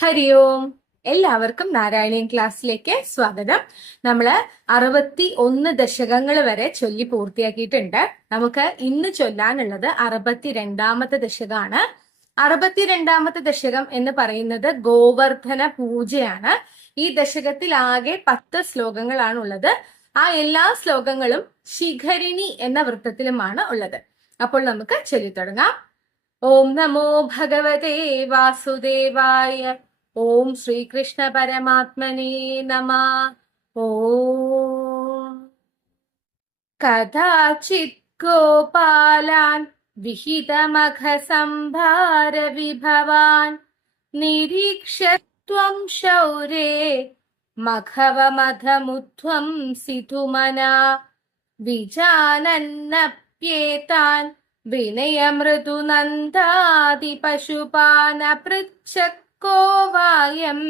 ഹരി ഓം. എല്ലാവർക്കും നാരായണീയൻ ക്ലാസ്സിലേക്ക് സ്വാഗതം. നമ്മള് 61 ദശകങ്ങൾ വരെ ചൊല്ലി പൂർത്തിയാക്കിയിട്ടുണ്ട്. നമുക്ക് ഇന്ന് ചൊല്ലാനുള്ളത് 62ാമത്തെ ദശകമാണ്. 62ാമത്തെ ദശകം എന്ന് പറയുന്നത് ഗോവർദ്ധന പൂജയാണ്. ഈ ദശകത്തിൽ ആകെ 10 ശ്ലോകങ്ങളാണ് ഉള്ളത്. ആ എല്ലാ ശ്ലോകങ്ങളും ശിഖരിണി എന്ന വൃത്തത്തിലുമാണ് ഉള്ളത്. അപ്പോൾ നമുക്ക് ചൊല്ലി തുടങ്ങാം. ഓം നമോ ഭഗവതേ വാസുദേവായ. ഓം ശ്രീകൃഷ്ണ പരമാത്മനേ നമഃ. ഓം കഥാചിത് ഗോപാലാൻ വിഹിതമഘ സംഭാര വിഭവാൻ നിരീക്ഷ്യത്വം ശൗരേ മഘവമധമുധ്വം സിധുമനാ വിജാനന്നപ്യേതാൻ വിനയമൃദുനന്ദാദി പശുപാനപൃച്ഛക്കോ വായം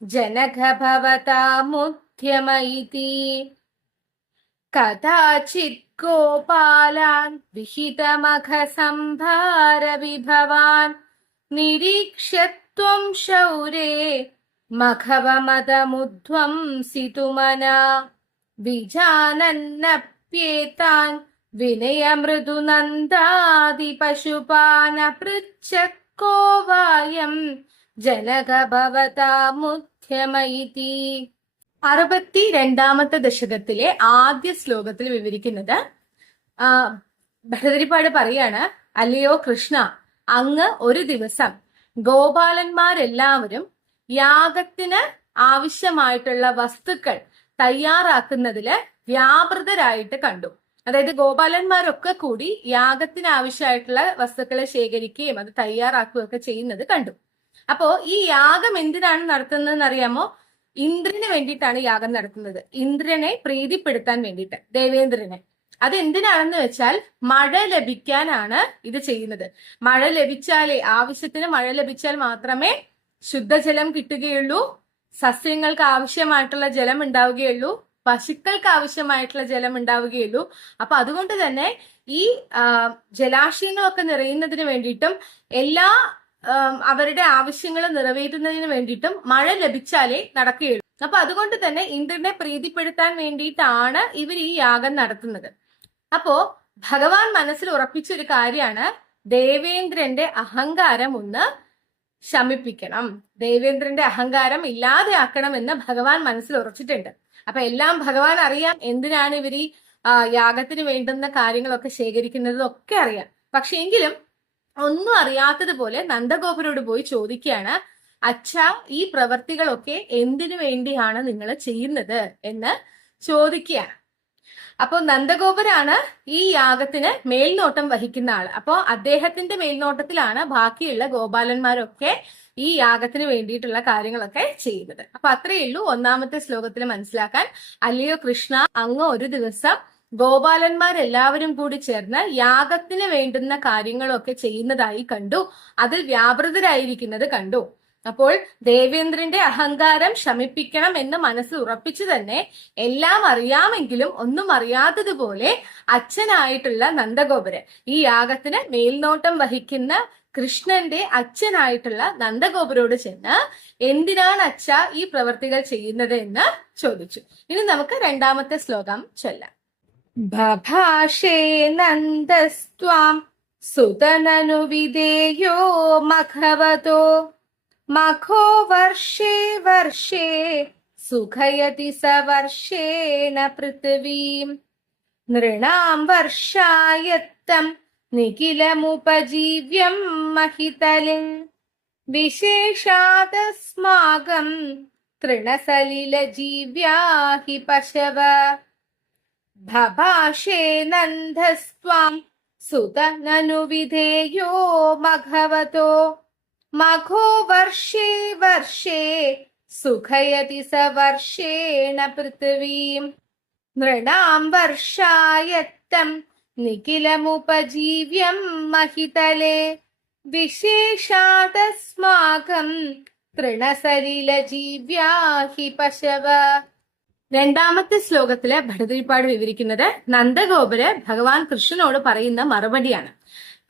ജനക ഭവതാമുദ്ധ്യമയിതി. കഥാചിത് ഗോപാലാൻ വിഹിതമഘ സംഭാര വിഭവാൻ നിരീക്ഷ്യത്വം ശൗരേ മഘവമദമുധ്വം സിതുമനാ വിജാനന്നപ്യേതാൻ വിനയമൃദുനന്ദാദി പശുപാനപൃച്ഛക്കോ വായം ജനക ഭവതാമുദ്ധ്യമയിതി. 62ാമത്തെ ദശകത്തിലെ ആദ്യ ശ്ലോകത്തിൽ വിവരിക്കുന്നത് ഭരതരിപ്പാട് പറയാണ്, അല്ലയോ കൃഷ്ണ, അങ്ങ് ഒരു ദിവസം ഗോപാലന്മാരെല്ലാവരും യാഗത്തിന് ആവശ്യമായിട്ടുള്ള വസ്തുക്കൾ തയ്യാറാക്കുന്നതില് വ്യാപൃതരായിട്ട് കണ്ടു. അതായത് ഗോപാലന്മാരൊക്കെ കൂടി യാഗത്തിന് ആവശ്യമായിട്ടുള്ള വസ്തുക്കളെ ശേഖരിക്കുകയും അത് തയ്യാറാക്കുകയൊക്കെ ചെയ്യുന്നത് കണ്ടു. അപ്പോ ഈ യാഗം എന്തിനാണ് നടത്തുന്നതെന്ന് അറിയാമോ? ഇന്ദ്രന് വേണ്ടിയിട്ടാണ് യാഗം നടത്തുന്നത്. ഇന്ദ്രനെ പ്രീതിപ്പെടുത്താൻ വേണ്ടിയിട്ട്, ദേവേന്ദ്രനെ. അത് എന്തിനാണെന്ന് വെച്ചാൽ മഴ ലഭിക്കാനാണ് ഇത് ചെയ്യുന്നത്. മഴ ലഭിച്ചാലേ, ആവശ്യത്തിന് മഴ ലഭിച്ചാൽ മാത്രമേ ശുദ്ധജലം കിട്ടുകയുള്ളൂ, സസ്യങ്ങൾക്ക് ആവശ്യമായിട്ടുള്ള ജലം ഉണ്ടാവുകയുള്ളൂ, പശുക്കൾക്ക് ആവശ്യമായിട്ടുള്ള ജലം ഉണ്ടാവുകയുള്ളൂ. അപ്പൊ അതുകൊണ്ട് തന്നെ ഈ ജലാശയങ്ങളൊക്കെ നിറയുന്നതിന് വേണ്ടിയിട്ടും എല്ലാ അവരുടെ ആവശ്യങ്ങൾ നിറവേറ്റുന്നതിന് വേണ്ടിയിട്ടും മഴ ലഭിച്ചാലേ നടക്കുകയുള്ളൂ. അപ്പൊ അതുകൊണ്ട് തന്നെ ഇന്ദ്രനെ പ്രീതിപ്പെടുത്താൻ വേണ്ടിയിട്ടാണ് ഇവർ ഈ യാഗം നടത്തുന്നത്. അപ്പോ ഭഗവാൻ മനസ്സിൽ ഉറപ്പിച്ചൊരു കാര്യമാണ്, ദേവേന്ദ്രന്റെ അഹങ്കാരം ഒന്ന് ശമിപ്പിക്കണം, ദേവേന്ദ്രന്റെ അഹങ്കാരം ഇല്ലാതെയാക്കണം എന്ന് ഭഗവാൻ മനസ്സിൽ ഉറച്ചിട്ടുണ്ട്. അപ്പൊ എല്ലാം ഭഗവാൻ അറിയാം, എന്തിനാണ് ഇവർ ഈ യാഗത്തിന് വേണ്ടുന്ന കാര്യങ്ങളൊക്കെ ശേഖരിക്കുന്നതും ഒക്കെ അറിയാം. പക്ഷെ എങ്കിലും ഒന്നും അറിയാത്തതുപോലെ നന്ദഗോപരോട് പോയി ചോദിക്കുകയാണ്, അച്ഛാ, ഈ പ്രവർത്തികളൊക്കെ എന്തിനു വേണ്ടിയാണ് നിങ്ങൾ ചെയ്യുന്നത് എന്ന് ചോദിക്കുകയാണ്. അപ്പൊ നന്ദഗോപരാണ് ഈ യാഗത്തിന് മേൽനോട്ടം വഹിക്കുന്ന ആള്. അപ്പോ അദ്ദേഹത്തിന്റെ മേൽനോട്ടത്തിലാണ് ബാക്കിയുള്ള ഗോപാലന്മാരൊക്കെ ഈ യാഗത്തിന് വേണ്ടിയിട്ടുള്ള കാര്യങ്ങളൊക്കെ ചെയ്യുന്നത്. അപ്പൊ അത്രയേ ഉള്ളൂ ഒന്നാമത്തെ ശ്ലോകത്തിൽ മനസ്സിലാക്കാൻ. അല്ലയോ കൃഷ്ണ, അങ്ങ് ഒരു ദിവസം ഗോപാലന്മാരെല്ലാവരും കൂടി ചേർന്ന് യാഗത്തിന് വേണ്ടുന്ന കാര്യങ്ങളൊക്കെ ചെയ്യുന്നതായി കണ്ടു, അതിൽ വ്യാപൃതരായിരിക്കുന്നത് കണ്ടു. അപ്പോൾ ദേവേന്ദ്രന്റെ അഹങ്കാരം ശമിപ്പിക്കണം എന്ന് മനസ്സിൽ ഉറപ്പിച്ചു തന്നെ എല്ലാം അറിയാമെങ്കിലും ഒന്നും അറിയാത്തതുപോലെ അച്ഛനായിട്ടുള്ള നന്ദഗോപര്, ഈ യാഗത്തിന് മേൽനോട്ടം വഹിക്കുന്ന കൃഷ്ണന്റെ അച്ഛനായിട്ടുള്ള നന്ദഗോപരോട് ചെന്ന് എന്തിനാണ് അച്ഛ ഈ പ്രവർത്തികൾ ചെയ്യുന്നത് എന്ന് ചോദിച്ചു. ഇനി നമുക്ക് രണ്ടാമത്തെ ശ്ലോകം ചൊല്ലാം. ബഭാഷേ നന്ദസ്ത്വാം സുതനനു വിദേയോ മഘവതോ മഘോ വർഷേ വർഷേ സുഖയതി സവർഷേണ പൃഥ്വീം നൃണാം വർഷായത്തം നിഖിലമുപജീവ്യം മഹിതലിം വിശേഷാദസ്മാകം തൃണസലിലജീവ്യാ ഹി പശവ. ബഭാഷേ നന്ദസ്ത്വാം സുതനനു വിധേയോ മഘവതോ മഘോ വർഷേ വർഷേ സുഖയതി സവർഷേണ പൃഥ്വീം നൃണാം വർഷായത്തം നിഖിലമുപജീവ്യം മഹിതലേ വിശേഷാദസ്മാകം തൃണസലിലജീവ്യാ ഹി പശവ. രണ്ടാമത്തെ ശ്ലോകത്തില് ഭരതരിപ്പാട് വിവരിക്കുന്നത് നന്ദഗോപര് ഭഗവാൻ കൃഷ്ണനോട് പറയുന്ന മറുപടിയാണ്.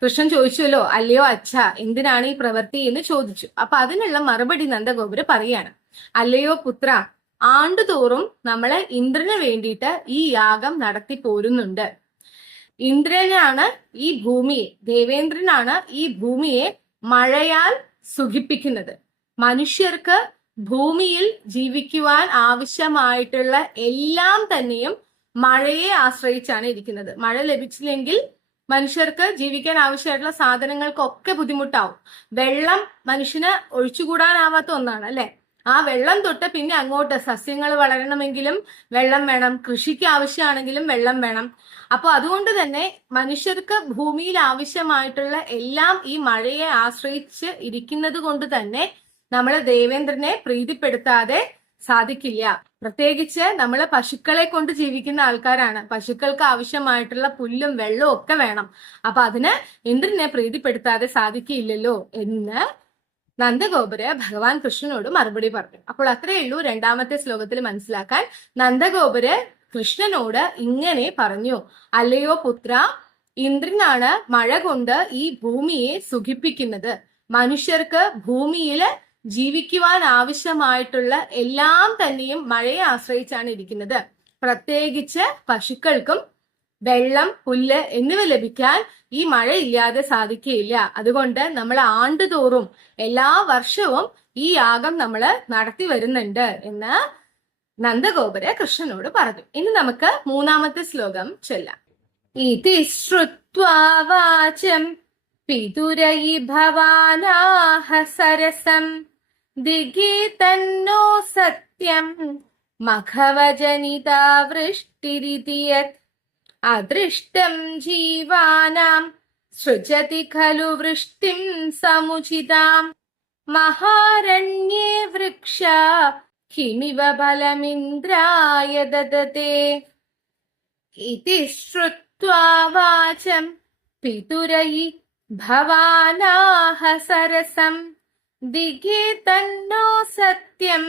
കൃഷ്ണൻ ചോദിച്ചുവല്ലോ, അല്ലയോ അച്ഛ, എന്തിനാണ് ഈ പ്രവൃത്തി എന്ന് ചോദിച്ചു. അപ്പൊ അതിനുള്ള മറുപടി നന്ദഗോപുര് പറയാണ്, അല്ലയോ പുത്ര, ആണ്ടുതോറും നമ്മള് ഇന്ദ്രന് വേണ്ടിയിട്ട് ഈ യാഗം നടത്തി പോരുന്നുണ്ട്. ഇന്ദ്രനാണ് ഈ ഭൂമിയെ, ദേവേന്ദ്രനാണ് ഈ ഭൂമിയെ മഴയാൽ സുഖിപ്പിക്കുന്നത്. മനുഷ്യർക്ക് ഭൂമിയിൽ ജീവിക്കുവാൻ ആവശ്യമായിട്ടുള്ള എല്ലാം തന്നെയും മഴയെ ആശ്രയിച്ചാണ് ഇരിക്കുന്നത്. മഴ ലഭിച്ചില്ലെങ്കിൽ മനുഷ്യർക്ക് ജീവിക്കാൻ ആവശ്യമായിട്ടുള്ള സാധനങ്ങൾക്കൊക്കെ ബുദ്ധിമുട്ടാവും. വെള്ളം മനുഷ്യന് ഒഴിച്ചുകൂടാനാവാത്ത ഒന്നാണ് അല്ലെ. ആ വെള്ളം തൊട്ട് പിന്നെ അങ്ങോട്ട് സസ്യങ്ങൾ വളരണമെങ്കിലും വെള്ളം വേണം, കൃഷിക്ക് ആവശ്യമാണെങ്കിലും വെള്ളം വേണം. അപ്പൊ അതുകൊണ്ട് തന്നെ മനുഷ്യർക്ക് ഭൂമിയിൽ ആവശ്യമായിട്ടുള്ള എല്ലാം ഈ മഴയെ ആശ്രയിച്ച് ഇരിക്കുന്നത് കൊണ്ട് തന്നെ നമ്മൾ ദേവേന്ദ്രനെ പ്രീതിപ്പെടുത്താതെ സാധിക്കില്ല. പ്രത്യേകിച്ച് നമ്മൾ പശുക്കളെ കൊണ്ട് ജീവിക്കുന്ന ആൾക്കാരാണ്. പശുക്കൾക്ക് ആവശ്യമായിട്ടുള്ള പുല്ലും വെള്ളവും ഒക്കെ വേണം. അപ്പൊ അതിന് ഇന്ദ്രനെ പ്രീതിപ്പെടുത്താതെ സാധിക്കില്ലല്ലോ എന്ന് നന്ദഗോപുര് ഭഗവാൻ കൃഷ്ണനോട് മറുപടി പറഞ്ഞു. അപ്പോൾ അത്രയേ ഉള്ളൂ രണ്ടാമത്തെ ശ്ലോകത്തിൽ മനസ്സിലാക്കാൻ. നന്ദഗോപുര് കൃഷ്ണനോട് ഇങ്ങനെ പറഞ്ഞു, അല്ലയോ പുത്ര, ഇന്ദ്രനാണ് മഴ കൊണ്ട് ഈ ഭൂമിയെ സുഖിപ്പിക്കുന്നത്. മനുഷ്യർക്ക് ഭൂമിയിൽ ജീവിക്കുവാൻ ആവശ്യമായിട്ടുള്ള എല്ലാം തന്നെയും മഴയെ ആശ്രയിച്ചാണ് ഇരിക്കുന്നത്. പ്രത്യേകിച്ച് പശുക്കൾക്കും വെള്ളം, പുല്ല് എന്നിവ ലഭിക്കാൻ ഈ മഴ ഇല്ലാതെ സാധിക്കുകയില്ല. അതുകൊണ്ട് നമ്മൾ ആണ്ടുതോറും എല്ലാ വർഷവും ഈ യാഗം നമ്മൾ നടത്തി വരുന്നുണ്ട് എന്ന് നന്ദഗോപുര് കൃഷ്ണനോട് പറഞ്ഞു. ഇനി നമുക്ക് മൂന്നാമത്തെ ശ്ലോകം ചൊല്ലാം. ഇതി ശ്രുത്വാ വാചം പിതുരൈ ഭവാനാഹ സരസം ദിഗീതന്നോ സത്യം മഖവജനിതാ വൃഷ്ടിരിതി യത് അദൃഷ്ടം ജീവാനാം സൃജതി ഖലു വൃഷ്ടിം സമുചിതാം മഹാരണ്യേ വൃക്ഷ കിമിവ ഫലമിന്ദ്രായ ദദതേ. ഇതി ശ്രുത്വാ വാചം പിതുരൈ ഭവാനാഹ സരസം ദിഗീതന്നോ സത്യം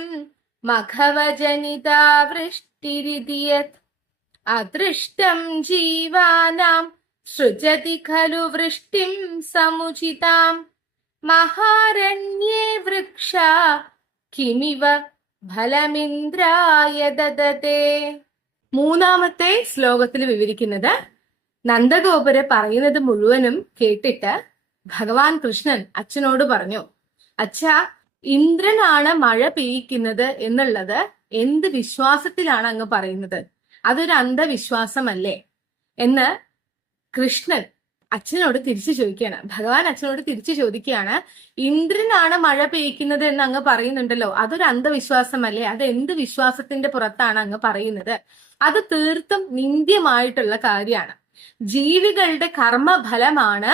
മഖവജനിതാ വൃഷ്ടിരിതി യത് അദൃഷ്ടം ജീവാനാം സൃജതി ഖലു വൃഷ്ടിം സമുചിതാം മഹാരണ്യേ വൃക്ഷ കിമിവ ഫലമിന്ദ്രായ ദദതേ. മൂന്നാമത്തെ ശ്ലോകത്തിൽ വിവരിക്കുന്നത് നന്ദഗോപുര് പറയുന്നത് മുഴുവനും കേട്ടിട്ട് ഭഗവാൻ കൃഷ്ണൻ അച്ഛനോട് പറഞ്ഞു, അച്ഛാ, ഇന്ദ്രനാണ് മഴ പെയ്യിക്കുന്നത് എന്നുള്ളത് എന്ത് വിശ്വാസത്തിലാണ് അങ്ങ് പറയുന്നത്? അതൊരു അന്ധവിശ്വാസമല്ലേ എന്ന് കൃഷ്ണൻ അച്ഛനോട് തിരിച്ചു ചോദിക്കുകയാണ്. ഭഗവാൻ അച്ഛനോട് തിരിച്ചു ചോദിക്കുകയാണ്, ഇന്ദ്രനാണ് മഴ പെയ്യിക്കുന്നത് എന്ന് അങ്ങ് പറയുന്നുണ്ടല്ലോ, അതൊരു അന്ധവിശ്വാസമല്ലേ? അത് എന്ത് വിശ്വാസത്തിന്റെ പുറത്താണ് അങ്ങ് പറയുന്നത്? അത് തീർത്തും നിന്ദ്യമായിട്ടുള്ള കാര്യമാണ്. ജീവികളുടെ കർമ്മഫലമാണ്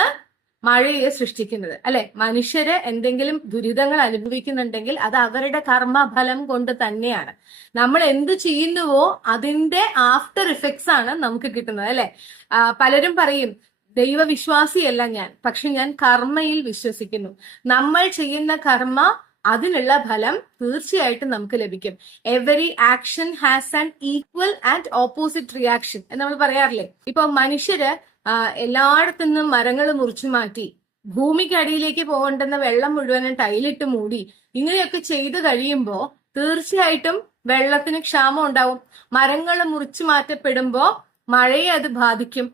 മഴയെ സൃഷ്ടിക്കുന്നത് അല്ലെ. മനുഷ്യര് എന്തെങ്കിലും ദുരിതങ്ങൾ അനുഭവിക്കുന്നുണ്ടെങ്കിൽ അത് അവരുടെ കർമ്മഫലം കൊണ്ട് തന്നെയാണ്. നമ്മൾ എന്ത് ചെയ്യുന്നുവോ അതിന്റെ ആഫ്റ്റർ ഇഫക്ട്സ് ആണ് നമുക്ക് കിട്ടുന്നത് അല്ലെ. പലരും പറയും, ദൈവവിശ്വാസിയല്ല ഞാൻ, പക്ഷെ ഞാൻ കർമ്മയിൽ വിശ്വസിക്കുന്നു. നമ്മൾ ചെയ്യുന്ന കർമ്മ അതിനുള്ള ഫലം തീർച്ചയായിട്ടും നമുക്ക് ലഭിക്കും. Every action has an equal and opposite reaction എന്ന് നമ്മൾ പറയാറില്ലേ. ഇപ്പൊ മനുഷ്യര് എല്ലായിടത്തു നിന്നും മരങ്ങൾ മുറിച്ചു മാറ്റി ഭൂമിക്കടിയിലേക്ക് പോകേണ്ടുന്ന വെള്ളം മുഴുവനും ടൈലിട്ട് മൂടി ഇങ്ങനെയൊക്കെ ചെയ്തു കഴിയുമ്പോ തീർച്ചയായിട്ടും വെള്ളത്തിന് ക്ഷാമം ഉണ്ടാവും. മരങ്ങൾ മുറിച്ചു മാറ്റപ്പെടുമ്പോ മഴയെ അത് ബാധിക്കും.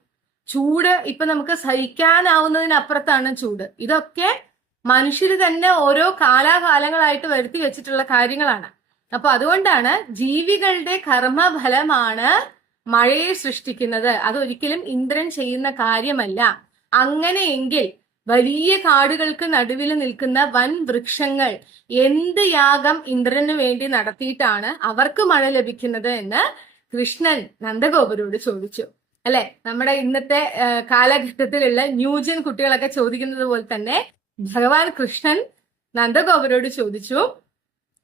ചൂട് ഇപ്പൊ നമുക്ക് സഹിക്കാനാവുന്നതിനപ്പുറത്താണ് ചൂട്. ഇതൊക്കെ മനുഷ്യര് തന്നെ ഓരോ കാലാകാലങ്ങളായിട്ട് വരുത്തി വെച്ചിട്ടുള്ള കാര്യങ്ങളാണ്. അപ്പൊ അതുകൊണ്ടാണ് ജീവികളുടെ കർമ്മഫലമാണ് മഴയെ സൃഷ്ടിക്കുന്നത്. അതൊരിക്കലും ഇന്ദ്രൻ ചെയ്യുന്ന കാര്യമല്ല. അങ്ങനെയെങ്കിൽ വലിയ കാടുകൾക്ക് നടുവിൽ നിൽക്കുന്ന വൻ വൃക്ഷങ്ങൾ എന്ത് യാഗം ഇന്ദ്രന് വേണ്ടി നടത്തിയിട്ടാണ് അവർക്ക് മഴ ലഭിക്കുന്നത് എന്ന് കൃഷ്ണൻ നന്ദഗോപുരോട് ചോദിച്ചു അല്ലെ. നമ്മുടെ ഇന്നത്തെ കാലഘട്ടത്തിലുള്ള ന്യൂജൻ കുട്ടികളൊക്കെ ചോദിക്കുന്നത് പോലെ തന്നെ ഭഗവാൻ കൃഷ്ണൻ നന്ദഗോപുരോട് ചോദിച്ചു,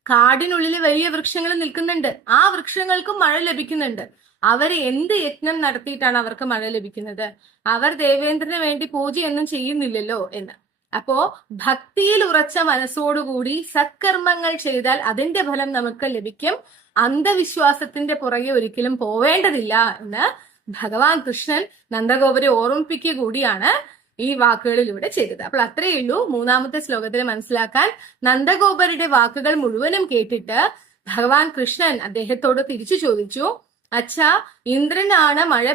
കാടിനുള്ളിൽ വലിയ വൃക്ഷങ്ങൾ നിൽക്കുന്നുണ്ട്, ആ വൃക്ഷങ്ങൾക്കും മഴ ലഭിക്കുന്നുണ്ട്. അവർ എന്ത് യജ്ഞം നടത്തിയിട്ടാണ് അവർക്ക് മഴ ലഭിക്കുന്നത്? അവർ ദേവേന്ദ്രന് വേണ്ടി പൂജയൊന്നും ചെയ്യുന്നില്ലല്ലോ എന്ന്. അപ്പോ ഭക്തിയിൽ ഉറച്ച മനസ്സോടുകൂടി സത്കർമ്മങ്ങൾ ചെയ്താൽ അതിന്റെ ഫലം നമുക്ക് ലഭിക്കും. അന്ധവിശ്വാസത്തിന്റെ പുറകെ ഒരിക്കലും പോവേണ്ടതില്ല എന്ന് ഭഗവാൻ കൃഷ്ണൻ നന്ദഗോപുരെ ഓർമ്മിപ്പിക്കുക കൂടിയാണ് ഈ വാക്കുകളിലൂടെ ചെയ്തത്. അപ്പോൾ അത്രയേ ഉള്ളൂ മൂന്നാമത്തെ ശ്ലോകത്തിൽ മനസ്സിലാക്കാൻ. നന്ദഗോപരുടെ വാക്കുകൾ മുഴുവനും കേട്ടിട്ട് ഭഗവാൻ കൃഷ്ണൻ അദ്ദേഹത്തോട് തിരിച്ചു ചോദിച്ചു, അച്ഛാ, ഇന്ദ്രനാണ് മഴ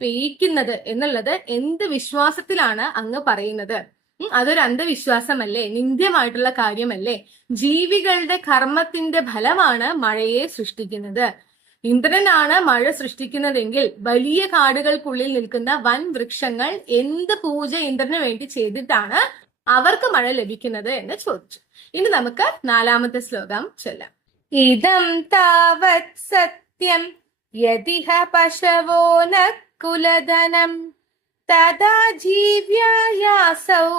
പെയ്യിക്കുന്നത് എന്നുള്ളത് എന്ത് വിശ്വാസത്തിലാണ് അങ്ങ് പറയുന്നത്? അതൊരു അന്ധവിശ്വാസമല്ലേ? നിന്ദ്യമായിട്ടുള്ള കാര്യമല്ലേ? ജീവികളുടെ കർമ്മത്തിന്റെ ഫലമാണ് മഴയെ സൃഷ്ടിക്കുന്നത്. ഇന്ദ്രനാണ് മഴ സൃഷ്ടിക്കുന്നതെങ്കിൽ വലിയ കാടുകൾക്കുള്ളിൽ നിൽക്കുന്ന വൻ വൃക്ഷങ്ങൾ എന്ത് പൂജ ഇന്ദ്രന് വേണ്ടി ചെയ്തിട്ടാണ് അവർക്ക് മഴ ലഭിക്കുന്നത് എന്ന് ചോദിച്ചു. ഇനി നമുക്ക് നാലാമത്തെ ശ്ലോകം ചൊല്ലാം. ഇതം താവത് സത്യം യതിഹ പശവോ ന കുലധനം തദാ ജീവ്യായാസൗ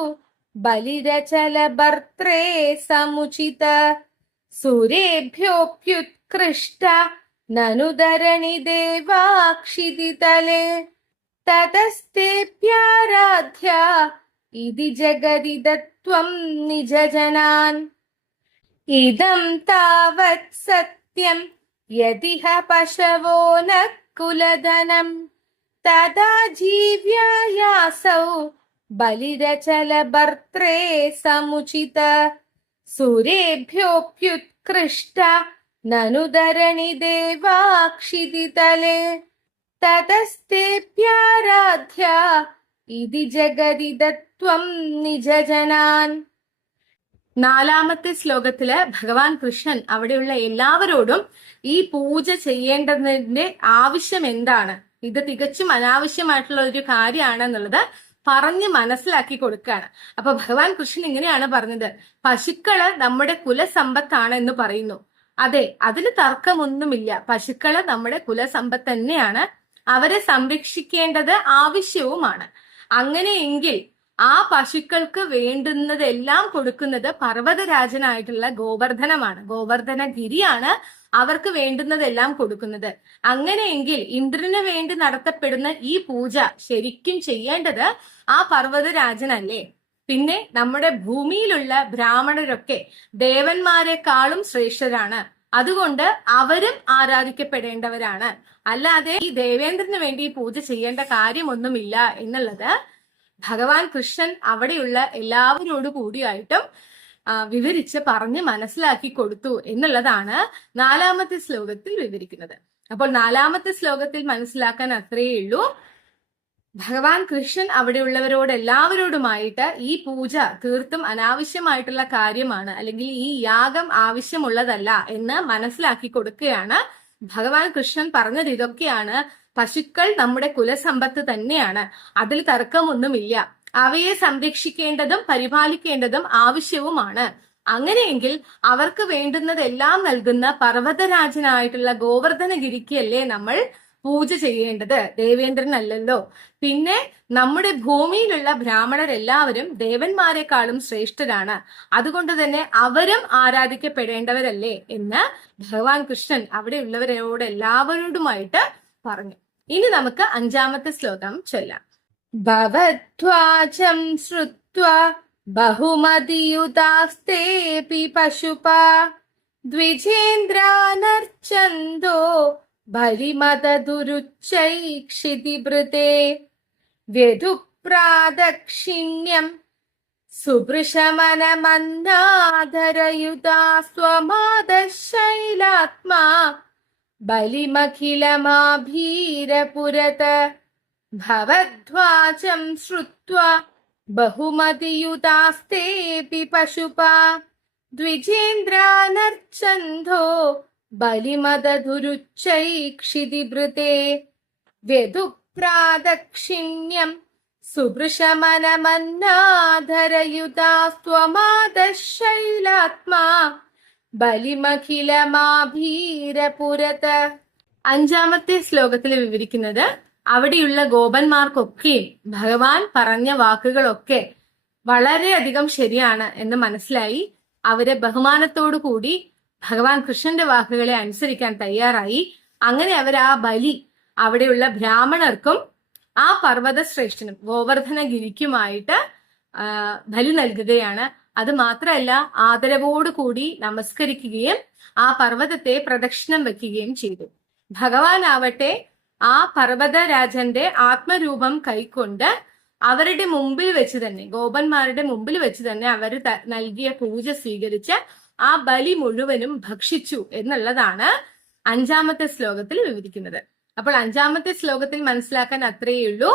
ബലിരചല ഭർത്രേ സമുചിത സൂര്യേഭ്യോപ്യുത്കൃഷ്ട നനുധരണി ദേവാക്ഷിതിതലേ തതസ്തേപ്യാരാധ്യ ഇതി ജഗദിദത്വം നിജജനാൻ. ഇദം താവത് സത്യം യതിഹ പശവോ ന കുലധനം തദാ ജീവ്യായാസൗ ബലിരചല ഭർത്രേ സമുചിത സൂര്യേഭ്യോപ്യുത്കൃഷ്ട നനുധരണി ദേവാക്ഷിതിതലേ തതസ്തേപ്യാരാധ്യ ഇതി ജഗദിദത്വം നിജജനാൻ. നാലാമത്തെ ശ്ലോകത്തില് ഭഗവാൻ കൃഷ്ണൻ അവിടെയുള്ള എല്ലാവരോടും ഈ പൂജ ചെയ്യേണ്ടതിന്റെ ആവശ്യം എന്താണ്, ഇത് തികച്ചും അനാവശ്യമായിട്ടുള്ള ഒരു കാര്യമാണെന്നുള്ളത് പറഞ്ഞ് മനസ്സിലാക്കി കൊടുക്കുകയാണ്. അപ്പൊ ഭഗവാൻ കൃഷ്ണൻ ഇങ്ങനെയാണ് പറഞ്ഞത്, പശുക്കള് നമ്മുടെ കുലസമ്പത്താണ് എന്ന് പറയുന്നു. അതെ, അതിന് തർക്കമൊന്നുമില്ല. പശുക്കള് നമ്മുടെ കുലസമ്പത്ത് തന്നെയാണ്. അവരെ സംരക്ഷിക്കേണ്ടത് ആവശ്യവുമാണ്. അങ്ങനെയെങ്കിൽ ആ പശുക്കൾക്ക് വേണ്ടുന്നതെല്ലാം കൊടുക്കുന്നത് പർവ്വതരാജനായിട്ടുള്ള ഗോവർദ്ധനമാണ്. ഗോവർദ്ധനഗിരിയാണ് അവർക്ക് വേണ്ടുന്നതെല്ലാം കൊടുക്കുന്നത്. അങ്ങനെയെങ്കിൽ ഇന്ദ്രന് വേണ്ടി നടത്തപ്പെടുന്ന ഈ പൂജ ശരിക്കും ചെയ്യേണ്ടത് ആ പർവ്വതരാജനല്ലേ? പിന്നെ നമ്മുടെ ഭൂമിയിലുള്ള ബ്രാഹ്മണരൊക്കെ ദേവന്മാരെക്കാളും ശ്രേഷ്ഠരാണ്. അതുകൊണ്ട് അവരും ആരാധിക്കപ്പെടേണ്ടവരാണ്. അല്ലാതെ ഈ ദേവേന്ദ്രന് വേണ്ടി പൂജ ചെയ്യേണ്ട കാര്യമൊന്നുമില്ല എന്നുള്ളത് ഭഗവാൻ കൃഷ്ണൻ അവിടെയുള്ള എല്ലാവരോട് കൂടിയായിട്ടും വിവരിച്ച് പറഞ്ഞ് മനസ്സിലാക്കി കൊടുത്തു എന്നുള്ളതാണ് നാലാമത്തെ ശ്ലോകത്തിൽ വിവരിക്കുന്നത്. അപ്പോൾ നാലാമത്തെ ശ്ലോകത്തിൽ മനസ്സിലാക്കാൻ അത്രയേ ഉള്ളൂ. ഭഗവാൻ കൃഷ്ണൻ അവിടെയുള്ളവരോട് എല്ലാവരോടുമായിട്ട് ഈ പൂജ തീർത്തും അനാവശ്യമായിട്ടുള്ള കാര്യമാണ്, അല്ലെങ്കിൽ ഈ യാഗം ആവശ്യമുള്ളതല്ല എന്ന് മനസ്സിലാക്കി കൊടുക്കുകയാണ്. ഭഗവാൻ കൃഷ്ണൻ പറഞ്ഞത് ഇതൊക്കെയാണ്. പശുക്കൾ നമ്മുടെ കുലസമ്പത്ത് തന്നെയാണ്, അതിൽ തർക്കമൊന്നുമില്ല. അവയെ സംരക്ഷിക്കേണ്ടതും പരിപാലിക്കേണ്ടതും ആവശ്യവുമാണ്. അങ്ങനെയെങ്കിൽ അവർക്ക് വേണ്ടുന്നതെല്ലാം നൽകുന്ന പർവ്വതരാജനായിട്ടുള്ള ഗോവർദ്ധനഗിരിക്കല്ലേ നമ്മൾ പൂജ ചെയ്യേണ്ടത്, ദേവേന്ദ്രനല്ലല്ലോ. പിന്നെ നമ്മുടെ ഭൂമിയിലുള്ള ബ്രാഹ്മണരെല്ലാവരും ദേവന്മാരെക്കാളും ശ്രേഷ്ഠരാണ്. അതുകൊണ്ട് തന്നെ അവരും ആരാധിക്കപ്പെടേണ്ടവരല്ലേ എന്ന് ഭഗവാൻ കൃഷ്ണൻ അവിടെയുള്ളവരോട് എല്ലാവരോടുമായിട്ട് പറഞ്ഞു. ഇനി നമുക്ക് അഞ്ചാമത്തെ ശ്ലോകം ചൊല്ലാം. ഭവദ്വാചം ശ്രുത്വാ ബഹുമതിയുതാസ്തേപി പശുപാ ദ്വിജേന്ദ്രാനർച്ചന്തോ ബലിമദദുരുച്ചൈക്ഷിതിഭൃതേ വ്യധുപ്രാദക്ഷിണ്യം സുഭൃശമനമന്നാധരയുതാ സ്വമാദശൈലാത്മാ ബലിമഖിലമാഭീരപുരത ഭവദ്വാചം ശ്രുത്വാ ബഹുമതിയുതാസ്തേപി പശുപാ ദ്വിജേന്ദ്രാനർച്ചന്തോ ബലിമദദുരുച്ചൈക്ഷിതിഭൃതേ വ്യധുപ്രാദക്ഷിണ്യം സുഭൃശമനമന്നാധരയുതാ സ്വമാദശൈലാത്മാ ബലിമഖിലമാഭീരപുരത. അഞ്ചാമത്തെ ശ്ലോകത്തിൽ വിവരിക്കുന്നത് അവിടെയുള്ള ഗോപന്മാർക്കൊക്കെ ഭഗവാൻ പറഞ്ഞ വാക്കുകളൊക്കെ വളരെയധികം ശരിയാണ് എന്ന് മനസ്സിലായി. അവരെ ബഹുമാനത്തോടു കൂടി ഭഗവാൻ കൃഷ്ണന്റെ വാക്കുകളെ അനുസരിക്കാൻ തയ്യാറായി. അങ്ങനെ അവർ ആ ബലി അവിടെയുള്ള ബ്രാഹ്മണർക്കും ആ പർവ്വത ശ്രേഷ്ഠനും ഗോവർദ്ധനഗിരിക്കുമായിട്ട് ബലി നൽകുകയാണ്. അത് മാത്രമല്ല, ആദരവോടുകൂടി നമസ്കരിക്കുകയും ആ പർവ്വതത്തെ പ്രദക്ഷിണം വെക്കുകയും ചെയ്തു. ഭഗവാൻ ആവട്ടെ ആ പർവ്വതരാജന്റെ ആത്മരൂപം കൈക്കൊണ്ട് അവരുടെ മുമ്പിൽ വെച്ച് തന്നെ, ഗോപന്മാരുടെ മുമ്പിൽ വെച്ച് തന്നെ അവർ നൽകിയ പൂജ സ്വീകരിച്ച് ആ ബലി മുഴുവനും ഭക്ഷിച്ചു എന്നുള്ളതാണ് 5-ാമത്തെ ശ്ലോകത്തിൽ വിവരിക്കുന്നത്. അപ്പോൾ 5-ാമത്തെ ശ്ലോകത്തിൽ മനസ്സിലാക്കാൻ അത്രയേ ഉള്ളൂ.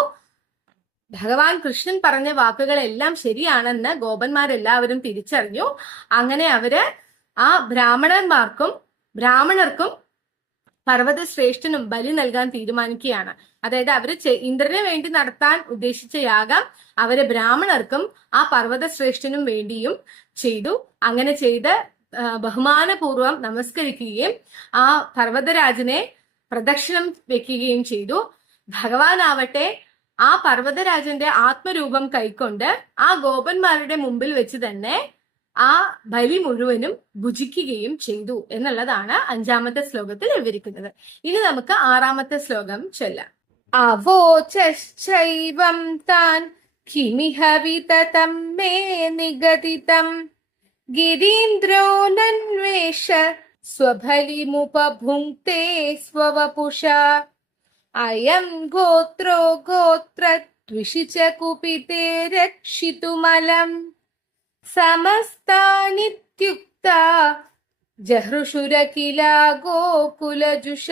ഭഗവാൻ കൃഷ്ണൻ പറഞ്ഞ വാക്കുകളെല്ലാം ശരിയാണെന്ന് ഗോപന്മാരെല്ലാവരും തിരിച്ചറിഞ്ഞു. അങ്ങനെ അവര് ആ ബ്രാഹ്മണർക്കും പർവ്വതശ്രേഷ്ഠനും ബലി നൽകാൻ തീരുമാനിക്കുകയാണ്. അതായത് അവര് ഇന്ദ്രന് വേണ്ടി നടത്താൻ ഉദ്ദേശിച്ച യാഗം അവര് ബ്രാഹ്മണർക്കും ആ പർവ്വതശ്രേഷ്ഠനും വേണ്ടിയും ചെയ്തു. അങ്ങനെ ചെയ്ത് ബഹുമാനപൂർവം നമസ്കരിക്കുകയും ആ പർവ്വതരാജനെ പ്രദക്ഷിണം വെക്കുകയും ചെയ്തു. ഭഗവാനാവട്ടെ ആ പർവ്വതരാജന്റെ ആത്മരൂപം കൈക്കൊണ്ട് ആ ഗോപന്മാരുടെ മുമ്പിൽ വെച്ച് തന്നെ ആ ബലി മുഴുവനും ഭുജിക്കുകയും ചെയ്തു എന്നുള്ളതാണ് 5-ാമത്തെ ശ്ലോകത്തിൽ വിവരിക്കുന്നത്. ഇനി നമുക്ക് 6-ാമത്തെ ശ്ലോകം ചൊല്ലാം. അവോചൈവം താൻ കിമിഹ വിതതം മേ നിഗദിതം ഗിരീന്ദ്രോ നന്വേഷ സ്വബലിമുപഭുങ്ക്തേ സ്വവപുഷാ അയം ഗോത്രോ ഗോത്രദ്വിഷി ച കുപിതേ രക്ഷിതുമലം സമസ്താനിത്യുക്താ ജഹൃഷുര കില ഗോകുലജുഷ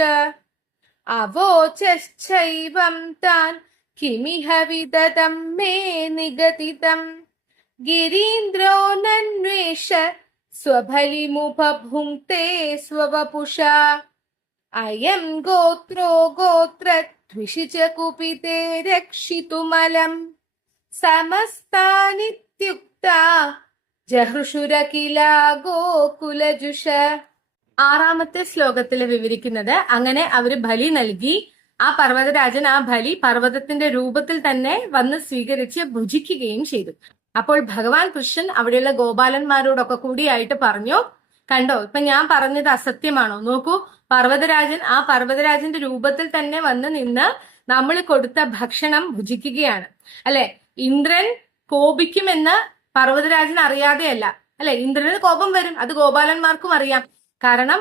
അവോചൈവം താൻ കിമിഹ വിദതം മേ നിഗദിതം ഗിരീന്ദ്രോ നന്വേഷ സ്വബലിമുപഭുങ്ക്തേ സ്വവപുഷാ അയം ഗോത്രോ ഗോത്രദ്വിഷി ച കുപിതേ രക്ഷിതുമലം സമസ്താനിത്യുക്താ ജഹൃഷുര കില ഗോകുലജുഷ. 6-ാമത്തെ ശ്ലോകത്തിൽ വിവരിക്കുന്നത് അങ്ങനെ അവര് ബലി നൽകി. ആ പർവ്വതരാജൻ ആ ബലി പർവ്വതത്തിന്റെ രൂപത്തിൽ തന്നെ വന്ന് സ്വീകരിച്ച് ഭുജിക്കുകയും ചെയ്തു. അപ്പോൾ ഭഗവാൻ കൃഷ്ണൻ അവിടെയുള്ള ഗോപാലന്മാരോടൊക്കെ കൂടിയായിട്ട് പറഞ്ഞു, കണ്ടോ ഇപ്പൊ ഞാൻ പറഞ്ഞത് അസത്യമാണോ? നോക്കൂ, ആ പർവ്വതരാജന്റെ രൂപത്തിൽ തന്നെ വന്ന് നിന്ന് നമ്മൾ കൊടുത്ത ഭക്ഷണം ഭുജിക്കുകയാണ് അല്ലെ. ഇന്ദ്രൻ കോപിക്കുമെന്ന് പർവ്വതരാജൻ അറിയാതെയല്ല അല്ലെ. ഇന്ദ്രന് കോപം വരും, അത് ഗോപാലന്മാർക്കും അറിയാം. കാരണം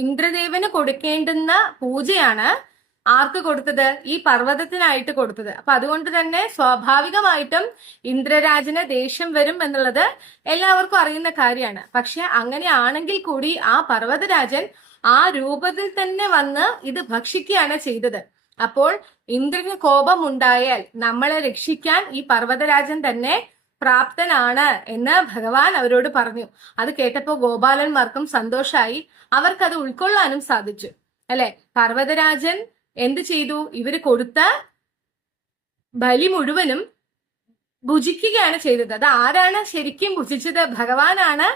ഇന്ദ്രദേവന് കൊടുക്കേണ്ടുന്ന പൂജയാണ് ആർക്ക് കൊടുത്തത്? ഈ പർവ്വതത്തിനായിട്ട് കൊടുത്തത്. അപ്പൊ അതുകൊണ്ട് തന്നെ സ്വാഭാവികമായിട്ടും ഇന്ദ്രരാജന് ദേഷ്യം വരും എന്നുള്ളത് എല്ലാവർക്കും അറിയുന്ന കാര്യമാണ്. പക്ഷെ അങ്ങനെയാണെങ്കിൽ കൂടി ആ പർവ്വതരാജൻ ആ രൂപത്തിൽ തന്നെ വന്ന് ഇത് ഭക്ഷിക്കുകയാണ് ചെയ്തത്. അപ്പോൾ ഇന്ദ്രന് കോപമുണ്ടായാൽ നമ്മളെ രക്ഷിക്കാൻ ഈ പർവ്വതരാജൻ തന്നെ പ്രാപ്തനാണ് എന്ന് ഭഗവാൻ അവരോട് പറഞ്ഞു. അത് കേട്ടപ്പോ ഗോപാലന്മാർക്കും സന്തോഷായി, അവർക്കത് ഉൾക്കൊള്ളാനും സാധിച്ചു അല്ലെ. പർവ്വതരാജൻ എന്ത് ചെയ്തു? ഇവര് കൊടുത്ത ബലി മുഴുവനും ഭുജിക്കുകയാണ് ചെയ്തത്. അത് ആരാണ് ശരിക്കും ഭുജിച്ചത്? ഭഗവാനാണ്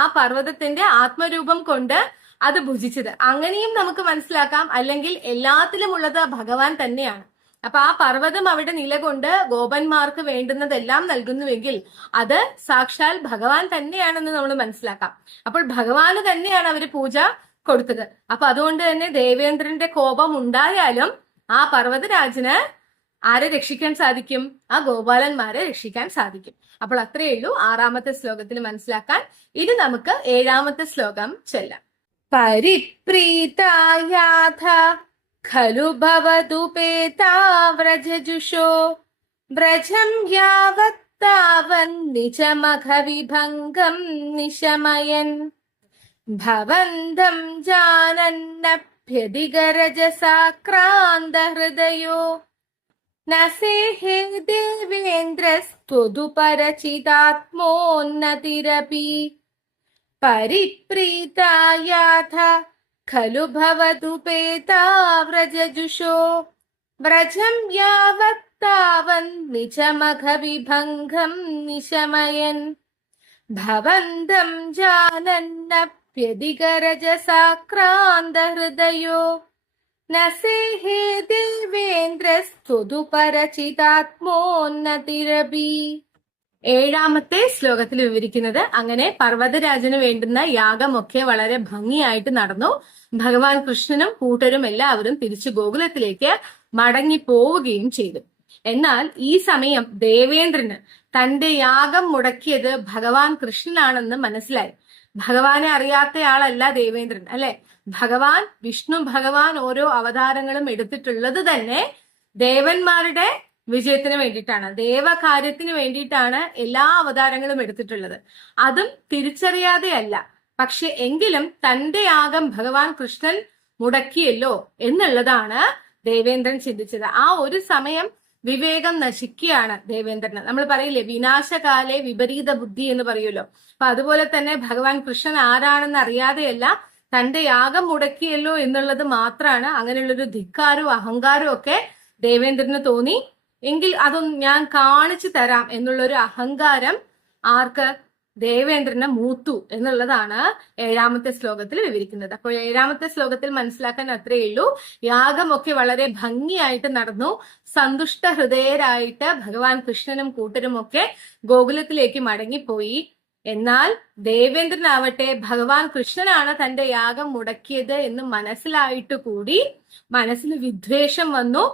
ആ പർവ്വതത്തിന്റെ ആത്മരൂപം കൊണ്ട് അത് ഭുജിച്ചത്. അങ്ങനെയും നമുക്ക് മനസ്സിലാക്കാം. അല്ലെങ്കിൽ എല്ലാത്തിലും ഉള്ളത് ഭഗവാൻ തന്നെയാണ്. അപ്പൊ ആ പർവ്വതം അവിടെ നിലകൊണ്ട് ഗോപന്മാർക്ക് വേണ്ടുന്നതെല്ലാം നൽകുന്നുവെങ്കിൽ അത് സാക്ഷാൽ ഭഗവാൻ തന്നെയാണെന്ന് നമ്മൾ മനസ്സിലാക്കാം. അപ്പോൾ ഭഗവാന് തന്നെയാണ് അവര് പൂജ കൊടുത്തത്. അപ്പൊ അതുകൊണ്ട് തന്നെ ദേവേന്ദ്രന്റെ കോപം ഉണ്ടായാലും ആ പർവ്വതരാജന് ആരെ രക്ഷിക്കാൻ സാധിക്കും? ആ ഗോപാലന്മാരെ രക്ഷിക്കാൻ സാധിക്കും. അപ്പോൾ അത്രയേ ഉള്ളൂ 6-ാമത്തെ ശ്ലോകത്തിൽ മനസ്സിലാക്കാൻ. ഇത് നമുക്ക് 7-ാമത്തെ ശ്ലോകം ചൊല്ലാം. പരിപ്രീതായാഥ ഖലു ഭവതുപേതാ വ്രജജുഷോ വ്രജം യാവത്താവൻ നിജമഘ വിഭംഗം നിശമയൻ ഭവന്തം ജാനന്നഭ്യധികരജസാക്രാന്ത ഹൃദയോ നസേഹേ ദേവേന്ദ്രസ്ത്വദുപരചിതാത്മോന്നതിരപി പരിപ്രീതായാഥ ഖലു ഭവതുപേതാ വ്രജജുഷോ വ്രജം യാവത്താവൻ നിജമഘ വിഭംഗം നിശമയൻ ഭവന്തം ജാനന്നഭ്യധികരജസാക്രാന്ത ഹൃദയോ നസേഹേ ദേവേന്ദ്രസ്ത്വദുപരചിതാത്മോന്നതിരപി. 7-ാമത്തെ ശ്ലോകത്തിൽ വിവരിക്കുന്നത് അങ്ങനെ പർവ്വതരാജന് വേണ്ടുന്ന യാഗമൊക്കെ വളരെ ഭംഗിയായിട്ട് നടന്നു. ഭഗവാൻ കൃഷ്ണനും കൂട്ടരും എല്ലാവരും തിരിച്ചു ഗോകുലത്തിലേക്ക് മടങ്ങി പോവുകയും ചെയ്തു. എന്നാൽ ഈ സമയം ദേവേന്ദ്രന് തന്റെ യാഗം മുടക്കിയത് ഭഗവാൻ കൃഷ്ണനാണെന്ന് മനസ്സിലായി. ഭഗവാനെ അറിയാത്തയാളല്ല ദേവേന്ദ്രൻ അല്ലെ. വിഷ്ണു ഭഗവാൻ ഓരോ അവതാരങ്ങളും എടുത്തിട്ടുള്ളത് തന്നെ ദേവന്മാരുടെ വിജയത്തിന് വേണ്ടിയിട്ടാണ്, ദേവകാര്യത്തിന് വേണ്ടിയിട്ടാണ് എല്ലാ അവതാരങ്ങളും എടുത്തിട്ടുള്ളത്. അതും തിരിച്ചറിയാതെയല്ല. പക്ഷെ എങ്കിലും തന്റെ യാഗം ഭഗവാൻ കൃഷ്ണൻ മുടക്കിയല്ലോ എന്നുള്ളതാണ് ദേവേന്ദ്രൻ ചിന്തിച്ചത്. ആ ഒരു സമയം വിവേകം നശിക്കുകയാണ് ദേവേന്ദ്രന്. നമ്മൾ പറയില്ലേ, വിനാശകാലെ വിപരീത ബുദ്ധി എന്ന് പറയുമല്ലോ. അപ്പൊ അതുപോലെ തന്നെ ഭഗവാൻ കൃഷ്ണൻ ആരാണെന്ന് അറിയാതെയല്ല, തന്റെ യാഗം മുടക്കിയല്ലോ എന്നുള്ളത് മാത്രമാണ് അങ്ങനെയുള്ളൊരു ധിക്കാരവും അഹങ്കാരവും ഒക്കെ ദേവേന്ദ്രന് തോന്നി. എങ്കിൽ അതൊന്നും ഞാൻ കാണിച്ചു തരാം എന്നുള്ളൊരു അഹങ്കാരം ആർക്ക്? ദേവേന്ദ്രനെ മൂത്തു എന്നുള്ളതാണ് 7ാമത്തെ ശ്ലോകത്തിൽ വിവരിക്കുന്നത്. അപ്പോൾ 7ാമത്തെ ശ്ലോകത്തിൽ മനസ്സിലാക്കാൻ അത്രയേ ഉള്ളൂ. യാഗമൊക്കെ വളരെ ഭംഗിയായിട്ട് നടന്നു. സന്തുഷ്ട ഹൃദയരായിട്ട് ഭഗവാൻ കൃഷ്ണനും കൂട്ടരും ഒക്കെ ഗോകുലത്തിലേക്ക് മടങ്ങിപ്പോയി. എന്നാൽ ദേവേന്ദ്രനാവട്ടെ ഭഗവാൻ കൃഷ്ണനാണ് തന്റെ യാഗം മുടക്കിയത് എന്ന് മനസ്സിലായിട്ട് കൂടി മനസ്സിൽ വിദ്വേഷം വന്നു.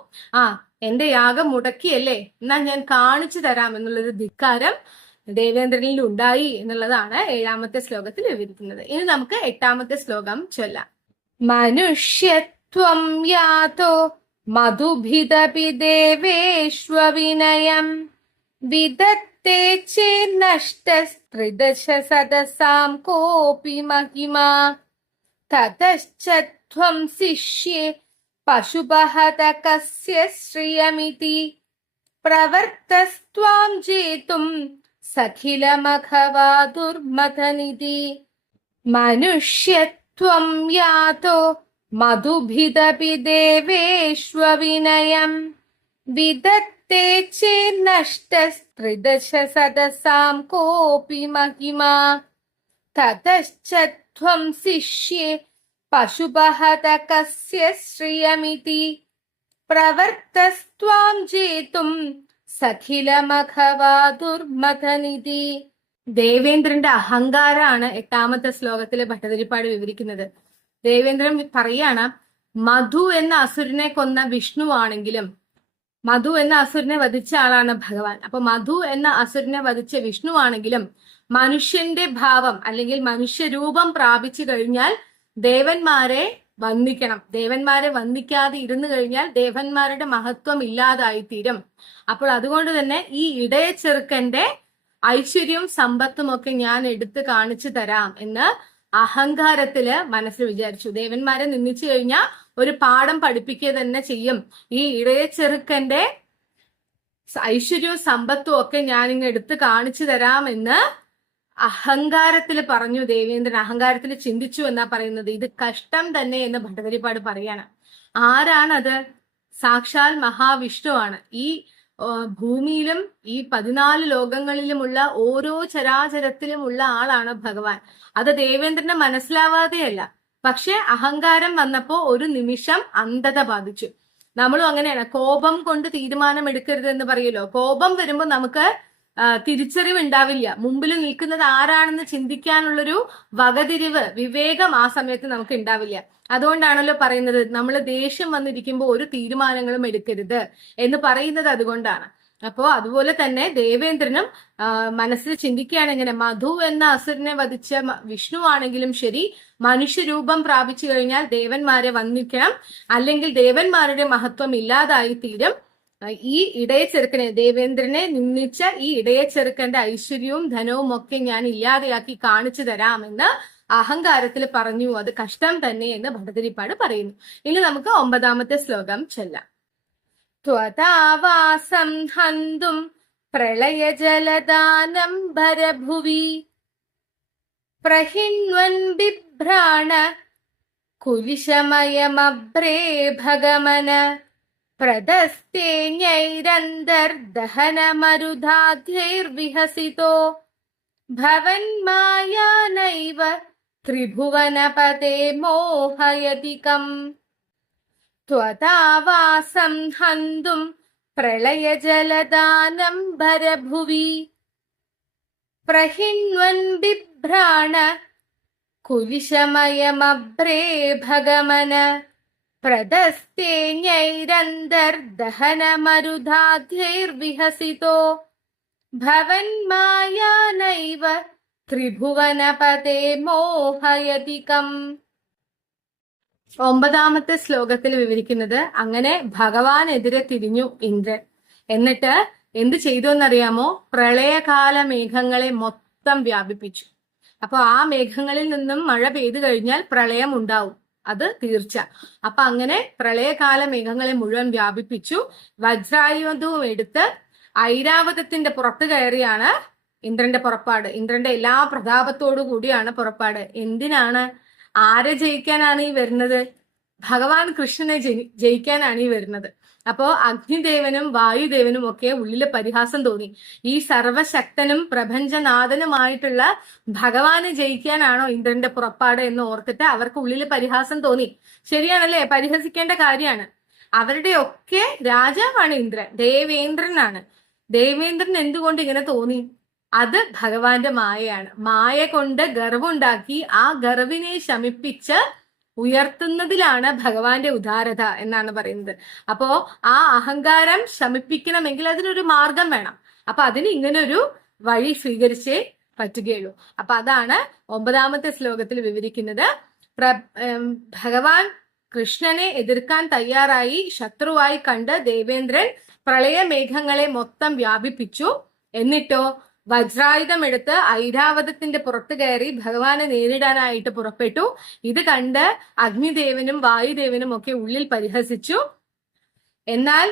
എന്റെ യാഗം മുടക്കിയല്ലേ, എന്നാ ഞാൻ കാണിച്ചു തരാം എന്നുള്ളൊരു ധിക്കാരം ദേവേന്ദ്രനിൽ ഉണ്ടായി എന്നുള്ളതാണ് 7ാമത്തെ ശ്ലോകത്തിൽ വിവരിക്കുന്നത്. ഇനി നമുക്ക് 8ാമത്തെ ശ്ലോകം ചൊല്ലാം. മനുഷ്യത്വം യാതോ മധുഭിദപി ദേവേഷ്വവിനയം വിദത്തേ ചേന്നഷ്ടസ്ത്രിദശ സദസാം കോപി മഹിമാ തതശ്ചത്വം ശിഷ്യെ പശുപഹത കസ്യ ശ്രിയമിതി പ്രവർത്തസ്ത്വാം ജേതും സഖിലമഖവാ ദുർമഥനിധി. മനുഷ്യത്വം യാതോ മധുഭിദപി ദേവേഷ്വവിനയം വിദത്തേ ചേന്നഷ്ടസ്ത്രിദശ സദസാം കോപി മഹിമാ തതശ്ചത്വം ശിഷ്യെ പശുപഹത കസ്യ ശ്രിയമിതി പ്രവർത്തസ്ത്വാം ജേതും സഖിലമഖവാ ദുർമഥനിധി. ദേവേന്ദ്രന്റെ അഹങ്കാരമാണ് 8ാമത്തെ ശ്ലോകത്തിലെ ഭട്ടതിരിപ്പാട് വിവരിക്കുന്നത്. ദേവേന്ദ്രൻ പറയാണ്, മധു എന്ന അസുരനെ കൊന്ന വിഷ്ണുവാണെങ്കിലും മധു എന്ന അസുരനെ വധിച്ച ആളാണ് ഭഗവാൻ. അപ്പൊ മധു എന്ന അസുരനെ വധിച്ച വിഷ്ണുവാണെങ്കിലും മനുഷ്യന്റെ ഭാവം അല്ലെങ്കിൽ മനുഷ്യരൂപം പ്രാപിച്ചു കഴിഞ്ഞാൽ ദേവന്മാരെ വന്ദിക്കണം. ദേവന്മാരെ വന്ദിക്കാതെ ഇരുന്നു കഴിഞ്ഞാൽ ദേവന്മാരുടെ മഹത്വം ഇല്ലാതായിത്തീരും. അപ്പോൾ അതുകൊണ്ട് തന്നെ ഈ ഇടയ ചെറുക്കന്റെ ഐശ്വര്യവും സമ്പത്തും ഒക്കെ ഞാൻ എടുത്ത് കാണിച്ചു തരാം എന്ന് അഹങ്കാരത്തില് മനസ്സിൽ വിചാരിച്ചു. ദേവന്മാരെ നിന്ദിച്ചു കഴിഞ്ഞാൽ ഒരു പാഠം പഠിപ്പിക്കുക തന്നെ ചെയ്യും. ഈ ഇടയ ചെറുക്കന്റെ ഐശ്വര്യവും സമ്പത്തും ഒക്കെ ഞാൻ ഇങ്ങ് എടുത്ത് കാണിച്ചു തരാമെന്ന് അഹങ്കാരത്തിൽ പറഞ്ഞു ദേവേന്ദ്രൻ. അഹങ്കാരത്തിൽ ചിന്തിച്ചു എന്നാ പറയുന്നത്. ഇത് കഷ്ടം തന്നെ എന്ന് ഭട്ടതിരിപ്പാട് പറയാണ്. ആരാണത്? സാക്ഷാൽ മഹാവിഷ്ണുവാണ്. ഈ ഭൂമിയിലും ഈ 14 ലോകങ്ങളിലുമുള്ള ഓരോ ചരാചരത്തിലുമുള്ള ആളാണ് ഭഗവാൻ. അത് ദേവേന്ദ്രന് മനസ്സിലാവാതെയല്ല. പക്ഷെ അഹങ്കാരം വന്നപ്പോ ഒരു നിമിഷം അന്ധത ബാധിച്ചു. നമ്മളും അങ്ങനെയാണ്. കോപം കൊണ്ട് തീരുമാനം എടുക്കരുത് എന്ന് പറയുമല്ലോ. കോപം വരുമ്പോ നമുക്ക് തിരിച്ചറിവ് ഉണ്ടാവില്ല. മുമ്പിൽ നിൽക്കുന്നത് ആരാണെന്ന് ചിന്തിക്കാനുള്ളൊരു വകതിരിവ്, വിവേകം ആ സമയത്ത് നമുക്ക് ഉണ്ടാവില്ല. അതുകൊണ്ടാണല്ലോ പറയുന്നത് നമ്മൾ ദേഷ്യം വന്നിരിക്കുമ്പോൾ ഒരു തീരുമാനങ്ങളും എടുക്കരുത് എന്ന് പറയുന്നത് അതുകൊണ്ടാണ്. അപ്പോ അതുപോലെ തന്നെ ദേവേന്ദ്രനും മനസ്സിൽ ചിന്തിക്കുകയാണ് എങ്ങനെ, മധു എന്ന അസുരനെ വധിച്ച വിഷ്ണു ആണെങ്കിലും ശരി, മനുഷ്യരൂപം പ്രാപിച്ചു കഴിഞ്ഞാൽ ദേവന്മാരെ വന്ദിക്കണം, അല്ലെങ്കിൽ ദേവന്മാരുടെ മഹത്വം ഇല്ലാതായി തീരും. ഈ ഇടയച്ചെറുക്കനെ, ദേവേന്ദ്രനെ നിന്ദിച്ച ഈ ഇടയച്ചെറുക്കന്റെ ഐശ്വര്യവും ധനവും ഒക്കെ ഞാൻ ഇല്ലാതെയാക്കി കാണിച്ചു തരാമെന്ന് അഹങ്കാരത്തിൽ പറഞ്ഞു. അത് കഷ്ടം തന്നെ എന്ന് ഭട്ടതിരിപ്പാട് പറയുന്നു. ഇനി നമുക്ക് 9ാമത്തെ ശ്ലോകം ചൊല്ലാം. ത്വതാവാസം ഹന്തും പ്രളയജലദാനം ഭരഭുവി പ്രഹിണ്വൻ ബിഭ്രാണ കുലിശമയമബ്രേ ഭഗമന പ്രദസ്തേഞ്ഞൈരന്തർദഹനമരുധാധ്യൈർവിഹസിതോ ഭവന്മായാനൈവ ത്രിഭുവനപതേ മോഹയതികം. ത്വതാവാസം ഹന്തും പ്രളയജലദാനം ഭരഭുവി പ്രഹിണ്വൻ ബിഭ്രാണ കുലിശമയമബ്രേ ഭഗമന പ്രദസ്തേഞ്ഞൈരന്തർദഹനമരുധാധ്യൈർവിഹസിതോ ഭവന്മായാനൈവ ത്രിഭുവനപതേ മോഹയതികം. 9ാമത്തെ ശ്ലോകത്തിൽ വിവരിക്കുന്നത്, അങ്ങനെ ഭഗവാനെതിരെ തിരിഞ്ഞു ഇന്ദ്രൻ. എന്നിട്ട് എന്ത് ചെയ്തു എന്നറിയാമോ? പ്രളയകാല മേഘങ്ങളെ മൊത്തം വ്യാപിപ്പിച്ചു. അപ്പൊ ആ മേഘങ്ങളിൽ നിന്നും മഴ പെയ്തു കഴിഞ്ഞാൽ പ്രളയം ഉണ്ടാവും, അത് തീർച്ച. അപ്പൊ അങ്ങനെ പ്രളയകാല മേഘങ്ങളെ മുഴുവൻ വ്യാപിപ്പിച്ചു. വജ്രായുധവും എടുത്ത് ഐരാവതത്തിന്റെ പുറത്ത് കയറിയാണ് ഇന്ദ്രന്റെ പുറപ്പാട്. ഇന്ദ്രന്റെ എല്ലാ പ്രതാപത്തോടു കൂടിയാണ് പുറപ്പാട്. എന്തിനാണ്? ആരെ ജയിക്കാനാണ് ഈ വരുന്നത്? ഭഗവാൻ കൃഷ്ണനെ ജയിക്കാനാണ് ഈ വരുന്നത്. അപ്പോ അഗ്നിദേവനും വായുദേവനും ഒക്കെ ഉള്ളില് പരിഹാസം തോന്നി. ഈ സർവശക്തനും പ്രപഞ്ചനാഥനുമായിട്ടുള്ള ഭഗവാനെ ജയിക്കാനാണോ ഇന്ദ്രന്റെ പുറപ്പാട് എന്ന് ഓർത്തിട്ട് അവർക്ക് ഉള്ളില് പരിഹാസം തോന്നി. ശരിയാണല്ലേ? പരിഹസിക്കേണ്ട കാര്യമാണ്. അവരുടെ ഒക്കെ രാജാവാണ് ഇന്ദ്രൻ, ദേവേന്ദ്രനാണ്. ദേവേന്ദ്രൻ എന്തുകൊണ്ട് ഇങ്ങനെ തോന്നി? അത് ഭഗവാന്റെ മായയാണ്. മായ കൊണ്ട് ഗർവുണ്ടാക്കി ആ ഗർവിനെ ശമിപ്പിച്ച് ഉയർത്തുന്നതിലാണ് ഭഗവാന്റെ ഉദാരത എന്നാണ് പറയുന്നത്. അപ്പോ ആ അഹങ്കാരം ശമിപ്പിക്കണമെങ്കിൽ അതിനൊരു മാർഗം വേണം. അപ്പൊ അതിന് ഇങ്ങനൊരു വഴി സ്വീകരിച്ചേ പറ്റുകയുള്ളൂ. അപ്പൊ അതാണ് 9ാമത്തെ ശ്ലോകത്തിൽ വിവരിക്കുന്നത്. ഭഗവാൻ കൃഷ്ണനെ എതിർക്കാൻ തയ്യാറായി ശത്രുവായി കണ്ട് ദേവേന്ദ്രൻ പ്രളയമേഘങ്ങളെ മൊത്തം വ്യാപിപ്പിച്ചു. എന്നിട്ടോ വജ്രായുധം എടുത്ത് ഐരാവതത്തിന്റെ പുറത്ത് കയറി ഭഗവാനെ നേരിടാനായിട്ട് പുറപ്പെട്ടു. ഇത് കണ്ട് അഗ്നിദേവനും വായുദേവനും ഒക്കെ ഉള്ളിൽ പരിഹസിച്ചു. എന്നാൽ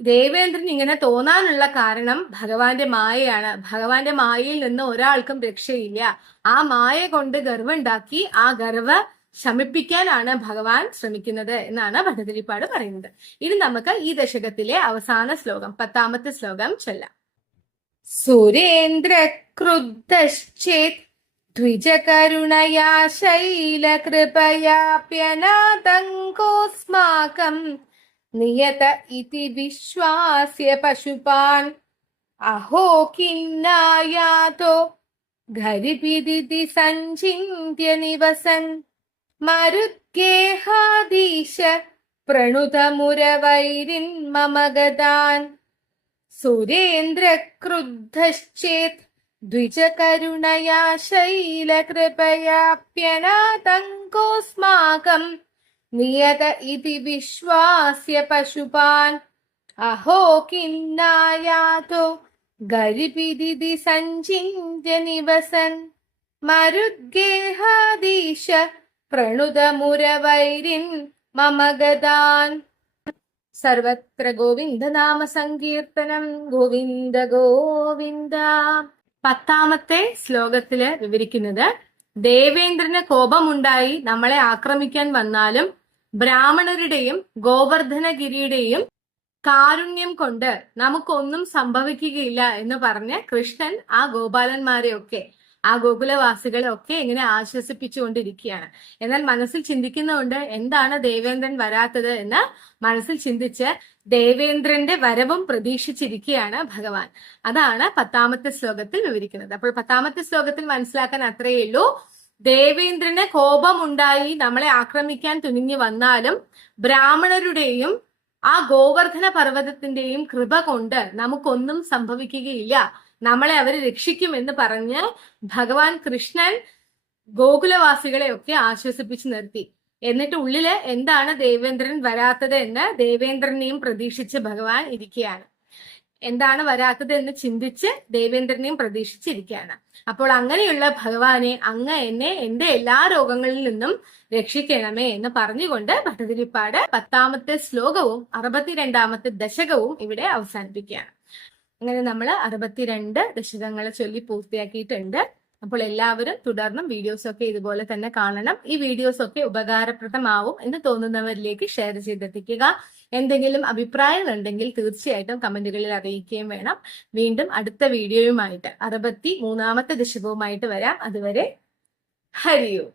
ദേവേന്ദ്രൻ ഇങ്ങനെ തോന്നാനുള്ള കാരണം ഭഗവാന്റെ മായയാണ്. ഭഗവാന്റെ മായയിൽ നിന്ന് ഒരാൾക്കും രക്ഷയില്ല. ആ മായ കൊണ്ട് ഗർവുണ്ടാക്കി ആ ഗർവ ശമിപ്പിക്കാനാണ് ഭഗവാൻ ശ്രമിക്കുന്നത് എന്നാണ് ഭട്ടതിരിപ്പാട് പറയുന്നത്. ഇനി നമുക്ക് ഈ ദശകത്തിലെ അവസാന ശ്ലോകം 10ാമത്തെ ശ്ലോകം ചൊല്ലാം. സുരേന്ദ്ര ക്രുദ്ധശ്ചേത് ദ്വിജകരുണയാ ശൈലകൃപയാപ്യനാതങ്കോസ്മാകം നിയത ഇതി വിശ്വാസ്യ പശുപാൻ അഹോ കിന്നായാതോ ഘരിപിദിതി സഞ്ചിന്യ നിവസൻ മരുദ്ഗേഹാദീശ പ്രണുതമുരവൈരിൻ മമ ഗതാൻ. സുരേന്ദ്ര ക്രുദ്ധശ്ചേത് ദ്വിജകരുണയാ ശൈലകൃപയാപ്യനാതങ്കോസ്മാകം നിയത ഇതി വിശ്വാസ്യ പശുപാൻ അഹോ കിന്നായാതോ ഗരിപിദിതി സഞ്ചിന്യ നിവസൻ മരുദ്ഗേഹാദീശ പ്രണുതമുരവൈരിൻ മമ ഗതാൻ. സർവത്ര ഗോവിന്ദനാമ സങ്കീർത്തനം. ഗോവിന്ദ ഗോവിന്ദ. 10ാമത്തെ ശ്ലോകത്തില് വിവരിക്കുന്നത് ദേവേന്ദ്രന് കോപമുണ്ടായി നമ്മളെ ആക്രമിക്കാൻ വന്നാലും ബ്രാഹ്മണരുടെയും ഗോവർദ്ധനഗിരിയുടെയും കാരുണ്യം കൊണ്ട് നമുക്കൊന്നും സംഭവിക്കുകയില്ല എന്ന് പറഞ്ഞ് കൃഷ്ണൻ ആ ഗോപാലന്മാരെയൊക്കെ ആ ഗോകുലവാസികളെ ഒക്കെ ഇങ്ങനെ ആശ്വസിപ്പിച്ചുകൊണ്ടിരിക്കുകയാണ്. എന്നാൽ മനസ്സിൽ ചിന്തിക്കുന്നുണ്ട് എന്താണ് ദേവേന്ദ്രൻ വരാത്തത് എന്ന് മനസ്സിൽ ചിന്തിച്ച് ദേവേന്ദ്രന്റെ വരവും പ്രതീക്ഷിച്ചിരിക്കുകയാണ് ഭഗവാൻ. അതാണ് 10ാമത്തെ ശ്ലോകത്തിൽ വിവരിക്കുന്നത്. അപ്പോൾ 10ാമത്തെ ശ്ലോകത്തിൽ മനസ്സിലാക്കാൻ അത്രയേ ഉള്ളൂ. ദേവേന്ദ്രന് കോപമുണ്ടായി നമ്മളെ ആക്രമിക്കാൻ തുനിഞ്ഞു വന്നാലും ബ്രാഹ്മണരുടെയും ആ ഗോവർദ്ധന പർവ്വതത്തിന്റെയും കൃപ കൊണ്ട് നമുക്കൊന്നും സംഭവിക്കുകയില്ല, നമ്മളെ അവര് രക്ഷിക്കുമെന്ന് പറഞ്ഞ് ഭഗവാൻ കൃഷ്ണൻ ഗോകുലവാസികളെ ഒക്കെ ആശ്വസിപ്പിച്ചു നിർത്തി. എന്നിട്ട് ഉള്ളില് എന്താണ് ദേവേന്ദ്രൻ വരാത്തത് എന്ന് ദേവേന്ദ്രനെയും പ്രതീക്ഷിച്ച് ഭഗവാൻ ഇരിക്കുകയാണ്. എന്താണ് വരാത്തത് എന്ന് ചിന്തിച്ച് ദേവേന്ദ്രനെയും പ്രതീക്ഷിച്ചിരിക്കുകയാണ്. അപ്പോൾ അങ്ങനെയുള്ള ഭഗവാനെ അങ്ങ് എന്നെ എന്റെ എല്ലാ രോഗങ്ങളിൽ നിന്നും രക്ഷിക്കണമേ എന്ന് പറഞ്ഞുകൊണ്ട് ഭട്ടതിരിപ്പാട് 10ാമത്തെ ശ്ലോകവും 62ാമത്തെ ദശകവും ഇവിടെ അവസാനിപ്പിക്കുകയാണ്. അങ്ങനെ നമ്മൾ 62 ദശകങ്ങൾ ചൊല്ലി പൂർത്തിയാക്കിയിട്ടുണ്ട്. അപ്പോൾ എല്ലാവരും തുടർന്നും വീഡിയോസ് ഒക്കെ ഇതുപോലെ തന്നെ കാണണം. ഈ വീഡിയോസ് ഒക്കെ ഉപകാരപ്രദമാവും എന്ന് തോന്നുന്നവരിലേക്ക് ഷെയർ ചെയ്തെത്തിക്കുക. എന്തെങ്കിലും അഭിപ്രായങ്ങൾ ഉണ്ടെങ്കിൽ തീർച്ചയായിട്ടും കമന്റുകളിൽ അറിയിക്കുകയും വേണം. വീണ്ടും അടുത്ത വീഡിയോയുമായിട്ട് 63ാമത്തെ ദശകവുമായിട്ട് വരാം. അതുവരെ ഹരിയോ.